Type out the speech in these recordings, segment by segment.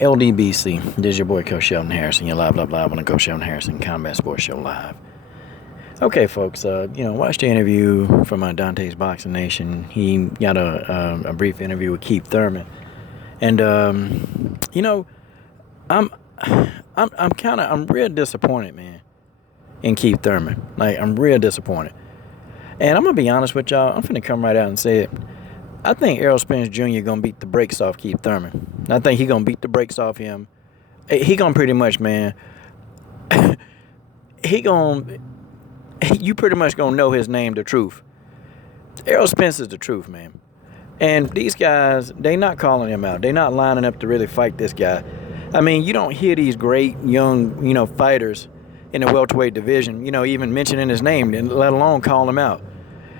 LDBC, this is your boy Coach Sheldon Harrison. You're live on the Coach Sheldon Harrison Combat Sports Show live. Okay, folks, watched the interview from Dante's Boxing Nation. He got a brief interview with Keith Thurman, and I'm real disappointed, man, in Keith Thurman. Like, I'm real disappointed, and I'm gonna be honest with y'all. I'm finna come right out and say it. I think Errol Spence Jr. gonna beat the brakes off Keith Thurman. I think he gonna beat the brakes off him. He gonna pretty much, man. You pretty much gonna know his name, the truth. Errol Spence is the truth, man. And these guys, they not calling him out. They not lining up to really fight this guy. I mean, you don't hear these great young, fighters in the welterweight division, even mentioning his name, let alone calling him out.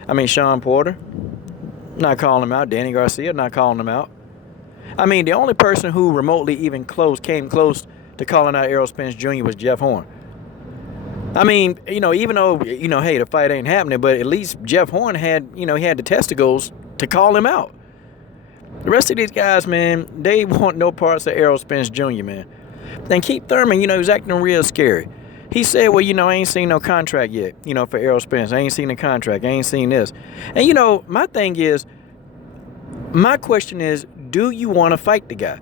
I mean, Sean Porter, not calling him out. Danny Garcia, not calling him out. I mean, the only person who remotely even came close to calling out Errol Spence Jr. was Jeff Horn. I mean, even though, hey, the fight ain't happening, but at least Jeff Horn had, he had the testicles to call him out. The rest of these guys, man, they want no parts of Errol Spence Jr., man. And Keith Thurman, he was acting real scary. He said, well, I ain't seen no contract yet, for Errol Spence. I ain't seen the contract. I ain't seen this. And, my thing is, my question is, do you want to fight the guy?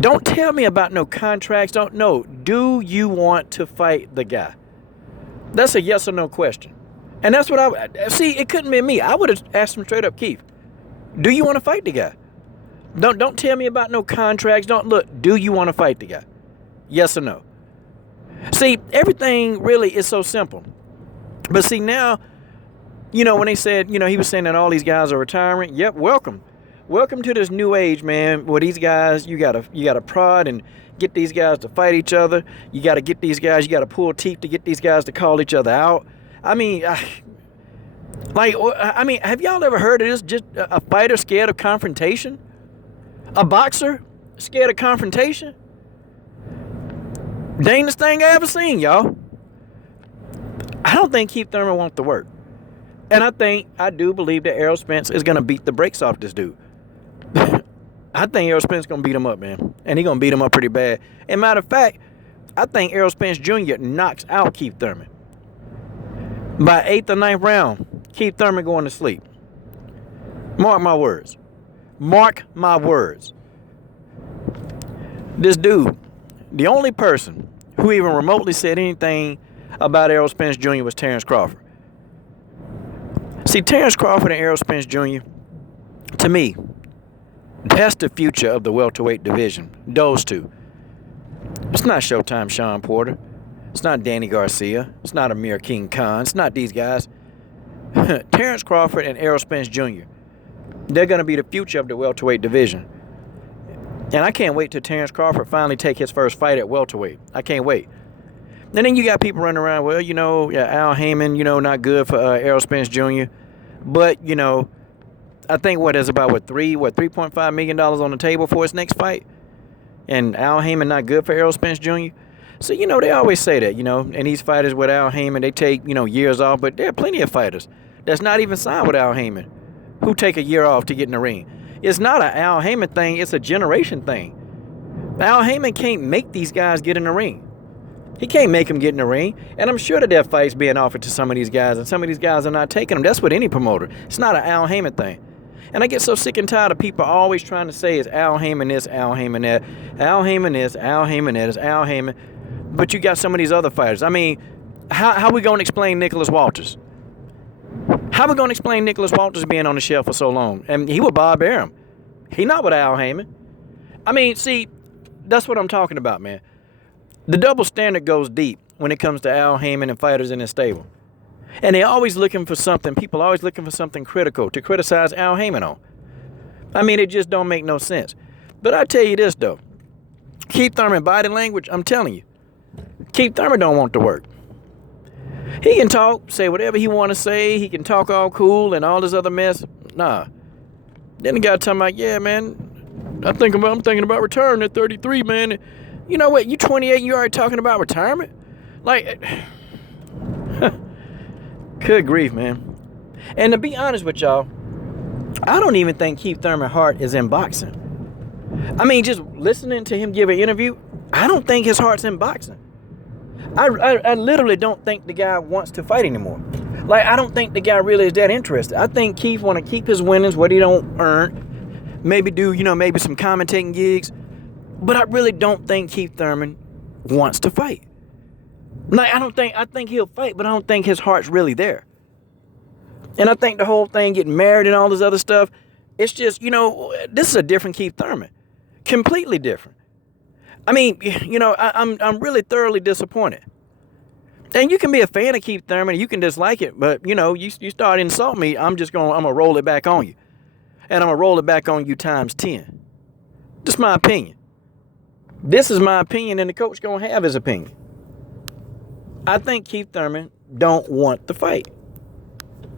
Don't tell me about no contracts. Do you want to fight the guy? That's a yes or no question. And that's what it couldn't be me. I would have asked him straight up, Keith, do you want to fight the guy? Don't tell me about no contracts. Do you want to fight the guy? Yes or no? See, everything really is so simple. But see, now, when they said, he was saying that all these guys are retiring. Yep, welcome. Welcome to this new age, man, where these guys, you gotta prod and get these guys to fight each other. You gotta get these guys, you gotta pull teeth to get these guys to call each other out. I mean, have y'all ever heard of this? Just a fighter scared of confrontation? A boxer scared of confrontation? Dangest thing I ever seen, y'all. I don't think Keith Thurman wants to work. And I do believe that Errol Spence is going to beat the brakes off this dude. I think Errol Spence is going to beat him up, man. And he's going to beat him up pretty bad. And matter of fact, I think Errol Spence Jr. knocks out Keith Thurman. By 8th or 9th round, Keith Thurman going to sleep. Mark my words. Mark my words. This dude, the only person who even remotely said anything about Errol Spence Jr. was Terrence Crawford. See, Terrence Crawford and Errol Spence Jr., to me, that's the future of the welterweight division. Those two. It's not Showtime Sean Porter. It's not Danny Garcia. It's not Amir King Khan. It's not these guys. Terrence Crawford and Errol Spence Jr., they're going to be the future of the welterweight division. And I can't wait till Terrence Crawford finally take his first fight at welterweight. I can't wait. And then you got people running around, well, Al Heyman, not good for Errol Spence Jr. But, I think there's about, $3.5 million on the table for his next fight? And Al Heyman not good for Errol Spence Jr.? So, they always say that, and these fighters with Al Heyman, they take, years off. But there are plenty of fighters that's not even signed with Al Heyman who take a year off to get in the ring. It's not an Al Heyman thing. It's a generation thing. Al Heyman can't make these guys get in the ring. He can't make them get in the ring. And I'm sure that there are fights being offered to some of these guys, and some of these guys are not taking them. That's with any promoter. It's not an Al Heyman thing. And I get so sick and tired of people always trying to say it's Al Heyman this, Al Heyman that. Al Heyman this, Al Heyman that, it's Al Heyman. But you got some of these other fighters. I mean, how we going to explain Nicholas Walters? How we going to explain Nicholas Walters being on the shelf for so long? And he was Bob Arum. He not with Al Heyman. I mean, see, that's what I'm talking about, man. The double standard goes deep when it comes to Al Heyman and fighters in his stable. And they're always looking for something. People are always looking for something critical to criticize Al Heyman on. I mean, it just don't make no sense. But I tell you this, though. Keith Thurman body language, I'm telling you. Keith Thurman don't want to work. He can talk, say whatever he want to say. He can talk all cool and all this other mess. Nah. Then the guy talking about, yeah, man, I'm thinking about retiring at 33, man. You know what? You 28 and you already talking about retirement? Like, good grief, man. And to be honest with y'all, I don't even think Keith Thurman's heart is in boxing. I mean, just listening to him give an interview, I don't think his heart's in boxing. I literally don't think the guy wants to fight anymore. Like, I don't think the guy really is that interested. I think Keith want to keep his winnings, what he don't earn. Maybe do, maybe some commentating gigs. But I really don't think Keith Thurman wants to fight. Like, I think he'll fight, but I don't think his heart's really there. And I think the whole thing, getting married and all this other stuff, it's just, this is a different Keith Thurman. Completely different. I mean, I'm really thoroughly disappointed. And you can be a fan of Keith Thurman, you can dislike it, but, you start insulting me, I'm going to roll it back on you. And I'm going to roll it back on you times 10. Just my opinion. This is my opinion, and the coach going to have his opinion. I think Keith Thurman don't want to fight.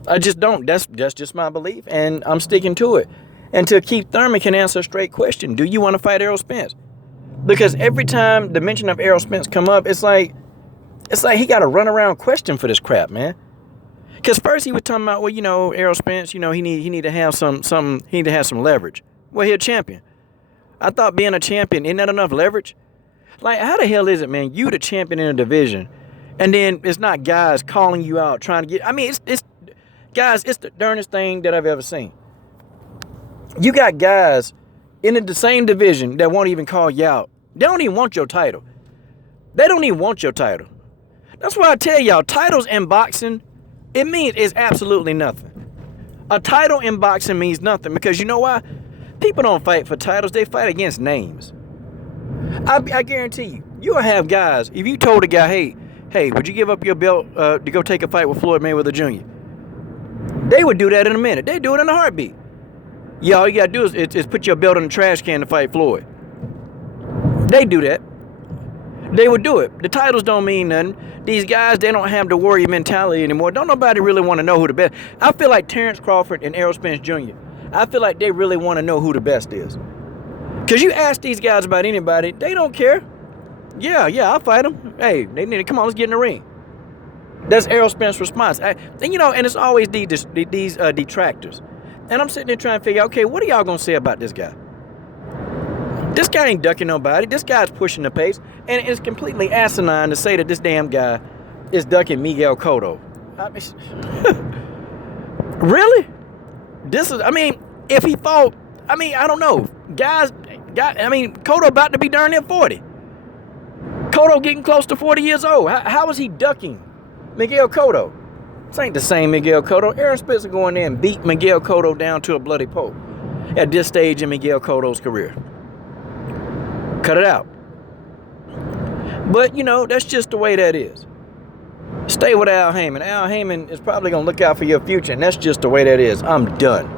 I just don't. That's just my belief, and I'm sticking to it. Until Keith Thurman can answer a straight question. Do you want to fight Errol Spence? Because every time the mention of Errol Spence come up, it's like he got a runaround question for this crap, man. Because first he was talking about, well, Errol Spence, he need to have some leverage. Well, he's a champion. I thought being a champion, isn't that enough leverage? Like, how the hell is it, man? You the champion in a division, and then it's not guys calling you out trying to get. I mean, it's guys, it's the darnest thing that I've ever seen. You got guys in the same division that won't even call you out. They don't even want your title. They don't even want your title. That's why I tell y'all, titles in boxing, it's absolutely nothing. A title in boxing means nothing because you know why? People don't fight for titles. They fight against names. I guarantee you, you'll have guys, if you told a guy, hey, would you give up your belt to go take a fight with Floyd Mayweather Jr.? They would do that in a minute. They'd do it in a heartbeat. Yeah, all you got to do is put your belt in the trash can to fight Floyd. They do that. They would do it. The titles don't mean nothing. These guys, they don't have the warrior mentality anymore. Don't nobody really want to know who the best. I feel like Terrence Crawford and Errol Spence Jr., I feel like they really want to know who the best is. Because you ask these guys about anybody, they don't care. Yeah, I'll fight them. Hey, they need to come on, let's get in the ring. That's Errol Spence's response. And it's always these detractors. And I'm sitting there trying to figure out, okay, what are y'all going to say about this guy? This guy ain't ducking nobody. This guy's pushing the pace. And it's completely asinine to say that this damn guy is ducking Miguel Cotto. Really? If he fought, I don't know. Cotto about to be darn near 40. Cotto getting close to 40 years old. How is he ducking Miguel Cotto? This ain't the same Miguel Cotto. Errol Spence will go in there and beat Miguel Cotto down to a bloody pulp at this stage in Miguel Cotto's career. Cut it out. But, that's just the way that is. Stay with Al Heyman. Al Heyman is probably going to look out for your future, and that's just the way that is. I'm done.